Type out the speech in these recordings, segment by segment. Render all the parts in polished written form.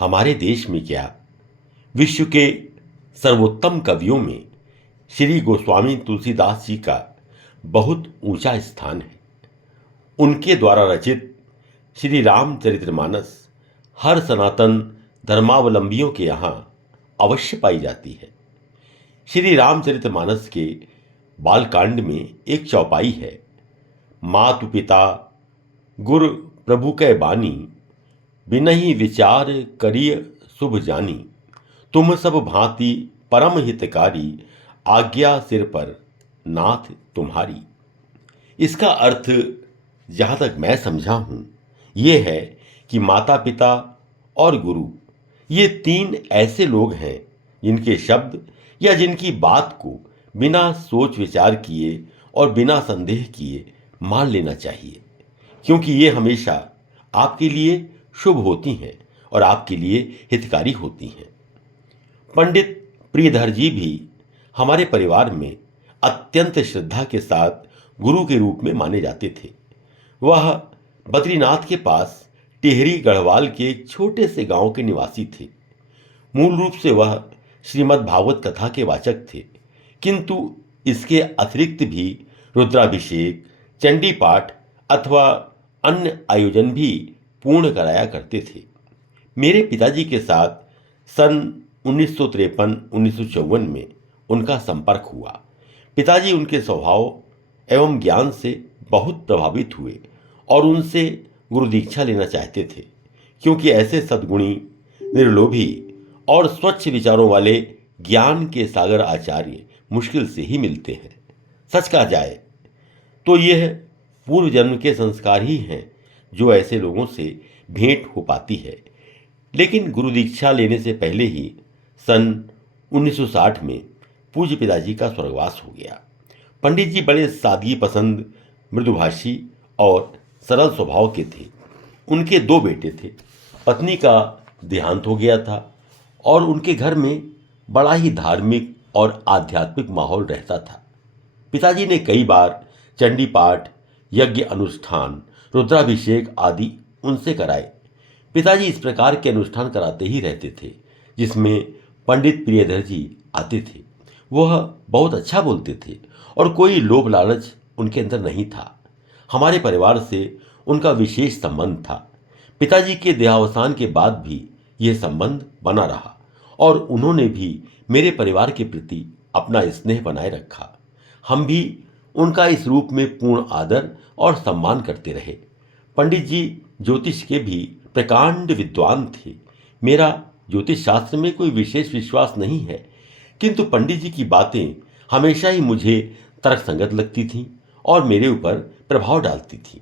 हमारे देश में क्या, विश्व के सर्वोत्तम कवियों में श्री गोस्वामी तुलसीदास जी का बहुत ऊंचा स्थान है। उनके द्वारा रचित श्री रामचरितमानस हर सनातन धर्मावलंबियों के यहाँ अवश्य पाई जाती है। श्री रामचरितमानस के बालकांड में एक चौपाई है, मातु पिता गुर प्रभु कै बानी, बिनहि विचार करिय शुभ जानी, तुम सब भांति परम हितकारी, आज्ञा सिर पर नाथ तुम्हारी। इसका अर्थ जहाँ तक मैं समझा हूँ ये है कि माता पिता और गुरु ये तीन ऐसे लोग हैं जिनके शब्द या जिनकी बात को बिना सोच विचार किए और बिना संदेह किए मान लेना चाहिए, क्योंकि ये हमेशा आपके लिए शुभ होती हैं और आपके लिए हितकारी होती हैं। पंडित प्रियधर जी भी हमारे परिवार में अत्यंत श्रद्धा के साथ गुरु के रूप में माने जाते थे। वह बद्रीनाथ के पास टिहरी गढ़वाल के एक छोटे से गांव के निवासी थे। मूल रूप से वह श्रीमद् भागवत कथा के वाचक थे, किंतु इसके अतिरिक्त भी रुद्राभिषेक, चंडी पाठ अथवा अन्य आयोजन भी पूर्ण कराया करते थे। मेरे पिताजी के साथ सन 1953-1954 में उनका संपर्क हुआ। पिताजी उनके स्वभाव एवं ज्ञान से बहुत प्रभावित हुए और उनसे गुरु दीक्षा लेना चाहते थे, क्योंकि ऐसे सद्गुणी, निर्लोभी और स्वच्छ विचारों वाले ज्ञान के सागर आचार्य मुश्किल से ही मिलते हैं। सच कहा जाए तो यह पूर्व जन्म के संस्कार ही हैं जो ऐसे लोगों से भेंट हो पाती है। लेकिन गुरु दीक्षा लेने से पहले ही सन 1960 में पूज्य पिताजी का स्वर्गवास हो गया। पंडित जी बड़े सादगी पसंद, मृदुभाषी और सरल स्वभाव के थे। उनके 2 बेटे थे। पत्नी का देहांत हो गया था और उनके घर में बड़ा ही धार्मिक और आध्यात्मिक माहौल रहता था। पिताजी ने कई बार चंडी पाठ, यज्ञ अनुष्ठान, रुद्राभिषेक आदि उनसे कराए। पिताजी इस प्रकार के अनुष्ठान कराते ही रहते थे जिसमें पंडित प्रियधर जी आते थे। वह बहुत अच्छा बोलते थे और कोई लोभ लालच उनके अंदर नहीं था। हमारे परिवार से उनका विशेष संबंध था। पिताजी के देहावसान के बाद भी यह संबंध बना रहा और उन्होंने भी मेरे परिवार के प्रति अपना स्नेह बनाए रखा। हम भी उनका इस रूप में पूर्ण आदर और सम्मान करते रहे। पंडित जी ज्योतिष के भी प्रकांड विद्वान थे। मेरा ज्योतिष शास्त्र में कोई विशेष विश्वास नहीं है, किंतु पंडित जी की बातें हमेशा ही मुझे तर्कसंगत लगती थीं और मेरे ऊपर प्रभाव डालती थीं।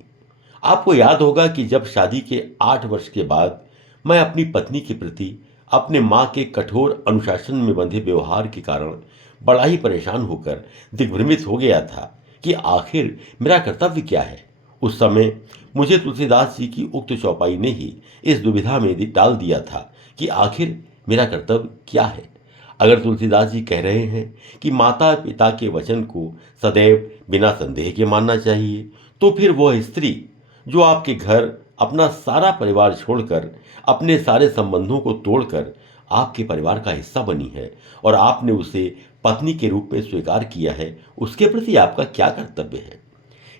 आपको याद होगा कि जब शादी के 8 वर्ष के बाद मैं अपनी पत्नी के प्रति अपने माँ के कठोर अनुशासन में बंधे व्यवहार के कारण बड़ा ही परेशान होकर दिग्भ्रमित हो गया था कि आखिर मेरा कर्तव्य क्या है, उस समय मुझे तुलसीदास जी की उक्त चौपाई ने ही इस दुविधा में डाल दिया था कि आखिर मेरा कर्तव्य क्या है। अगर तुलसीदास जी कह रहे हैं कि माता पिता के वचन को सदैव बिना संदेह के मानना चाहिए, तो फिर वह स्त्री जो आपके घर अपना सारा परिवार छोड़कर, अपने सारे संबंधों को तोड़कर आपके परिवार का हिस्सा बनी है और आपने उसे पत्नी के रूप में स्वीकार किया है, उसके प्रति आपका क्या कर्तव्य है।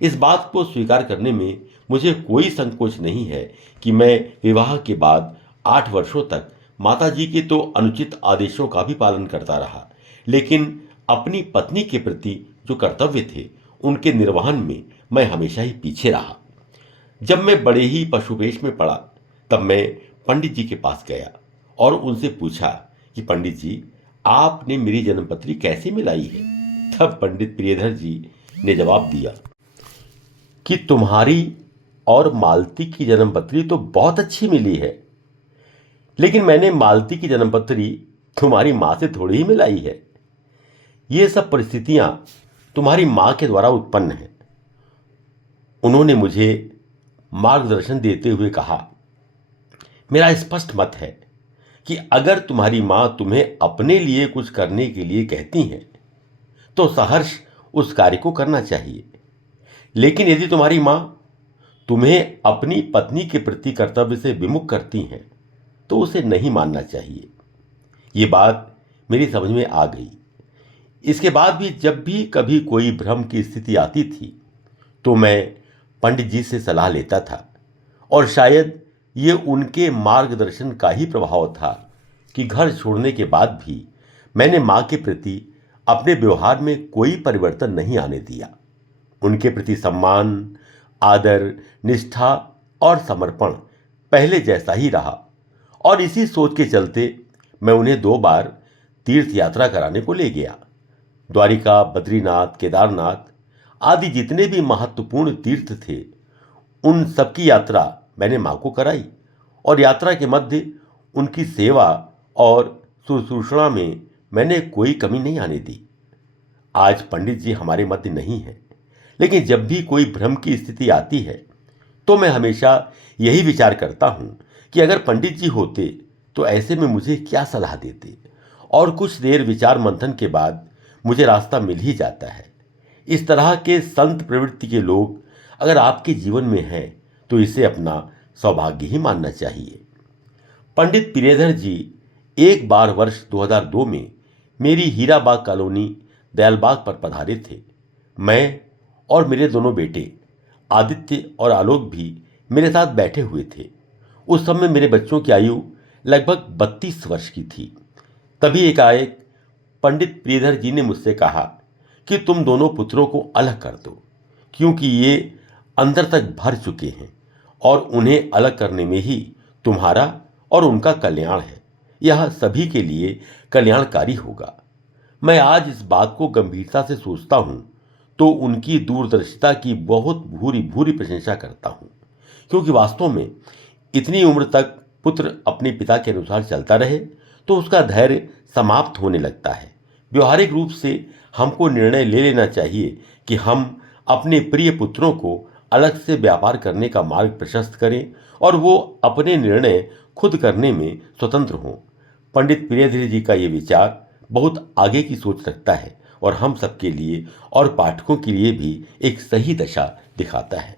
इस बात को स्वीकार करने में मुझे कोई संकोच नहीं है कि मैं विवाह के बाद 8 वर्षों तक माताजी के तो अनुचित आदेशों का भी पालन करता रहा, लेकिन अपनी पत्नी के प्रति जो कर्तव्य थे उनके निर्वहन में मैं हमेशा ही पीछे रहा। जब मैं बड़े ही पशुपेश में पड़ा तब मैं पंडित जी के पास गया और उनसे पूछा कि पंडित जी, आपने मेरी जन्मपत्री कैसे मिलाई है। तब पंडित प्रियधर जी ने जवाब दिया कि तुम्हारी और मालती की जन्मपत्री तो बहुत अच्छी मिली है, लेकिन मैंने मालती की जन्मपत्री तुम्हारी माँ से थोड़ी ही मिलाई है। ये सब परिस्थितियां तुम्हारी माँ के द्वारा उत्पन्न हैं। उन्होंने मुझे मार्गदर्शन देते हुए कहा, मेरा स्पष्ट मत है कि अगर तुम्हारी माँ तुम्हें अपने लिए कुछ करने के लिए कहती हैं तो सहर्ष उस कार्य को करना चाहिए, लेकिन यदि तुम्हारी माँ तुम्हें अपनी पत्नी के प्रति कर्तव्य से विमुख करती हैं तो उसे नहीं मानना चाहिए। ये बात मेरी समझ में आ गई। इसके बाद भी जब भी कभी कोई भ्रम की स्थिति आती थी तो मैं पंडित जी से सलाह लेता था, और शायद ये उनके मार्गदर्शन का ही प्रभाव था कि घर छोड़ने के बाद भी मैंने माँ के प्रति अपने व्यवहार में कोई परिवर्तन नहीं आने दिया। उनके प्रति सम्मान, आदर, निष्ठा और समर्पण पहले जैसा ही रहा, और इसी सोच के चलते मैं उन्हें 2 बार तीर्थ यात्रा कराने को ले गया। द्वारिका, बद्रीनाथ, केदारनाथ आदि जितने भी महत्वपूर्ण तीर्थ थे, उन सबकी यात्रा मैंने माँ को कराई, और यात्रा के मध्य उनकी सेवा और शुश्रूषा में मैंने कोई कमी नहीं आने दी। आज पंडित जी हमारे मध्य नहीं हैं, लेकिन जब भी कोई भ्रम की स्थिति आती है तो मैं हमेशा यही विचार करता हूँ कि अगर पंडित जी होते तो ऐसे में मुझे क्या सलाह देते, और कुछ देर विचार मंथन के बाद मुझे रास्ता मिल ही जाता है। इस तरह के संत प्रवृत्ति के लोग अगर आपके जीवन में हैं तो इसे अपना सौभाग्य ही मानना चाहिए। पंडित पिनेधर जी एक बार वर्ष 2002 में मेरी हीराबाग कॉलोनी दयालबाग पर पधारे थे। मैं और मेरे दोनों बेटे आदित्य और आलोक भी मेरे साथ बैठे हुए थे। उस समय मेरे बच्चों की आयु लगभग 32 वर्ष की थी। तभी एकाएक पंडित प्रियधर जी ने मुझसे कहा कि तुम दोनों पुत्रों को अलग कर दो, क्योंकि ये अंदर तक भर चुके हैं और उन्हें अलग करने में ही तुम्हारा और उनका कल्याण है। यह सभी के लिए कल्याणकारी होगा। मैं आज इस बात को गंभीरता से सोचता हूँ तो उनकी दूरदर्शिता की बहुत भूरी भूरी प्रशंसा करता हूँ, क्योंकि वास्तव में इतनी उम्र तक पुत्र अपने पिता के अनुसार चलता रहे तो उसका धैर्य समाप्त होने लगता है। व्यवहारिक रूप से हमको निर्णय ले लेना चाहिए कि हम अपने प्रिय पुत्रों को अलग से व्यापार करने का मार्ग प्रशस्त करें और वो अपने निर्णय खुद करने में स्वतंत्र हों। पंडित प्रियधर जी का ये विचार बहुत आगे की सोच रखता है और हम सबके लिए और पाठकों के लिए भी एक सही दिशा दिखाता है।